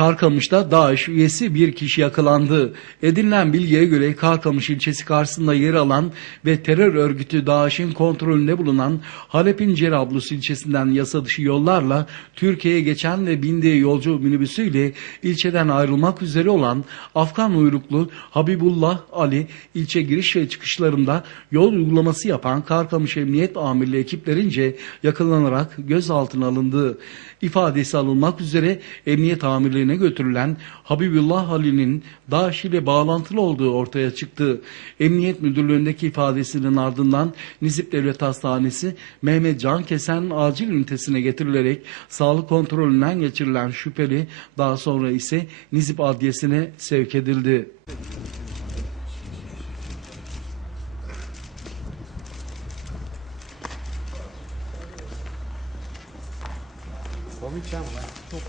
Karkamış'ta DAEŞ üyesi bir kişi yakalandı. Edinilen bilgiye göre Karkamış ilçesi karşısında yer alan ve terör örgütü DAEŞ'in kontrolünde bulunan Halep'in Cerablus ilçesinden yasa dışı yollarla Türkiye'ye geçen ve bindiği yolcu minibüsüyle ilçeden ayrılmak üzere olan Afgan uyruklu Habibullah Ali ilçe giriş ve çıkışlarında yol uygulaması yapan Karkamış Emniyet Amirli ekiplerince yakalanarak gözaltına alındı. İfadesi alınmak üzere emniyet amirliğine götürülen Habibullah Ali'nin DAEŞ ile bağlantılı olduğu ortaya çıktı. Emniyet Müdürlüğü'ndeki ifadesinin ardından Nizip Devlet Hastanesi Mehmet Can Kesen acil ünitesine getirilerek sağlık kontrolünden geçirilen şüpheli daha sonra ise Nizip Adliyesi'ne sevk edildi. Komik ama çok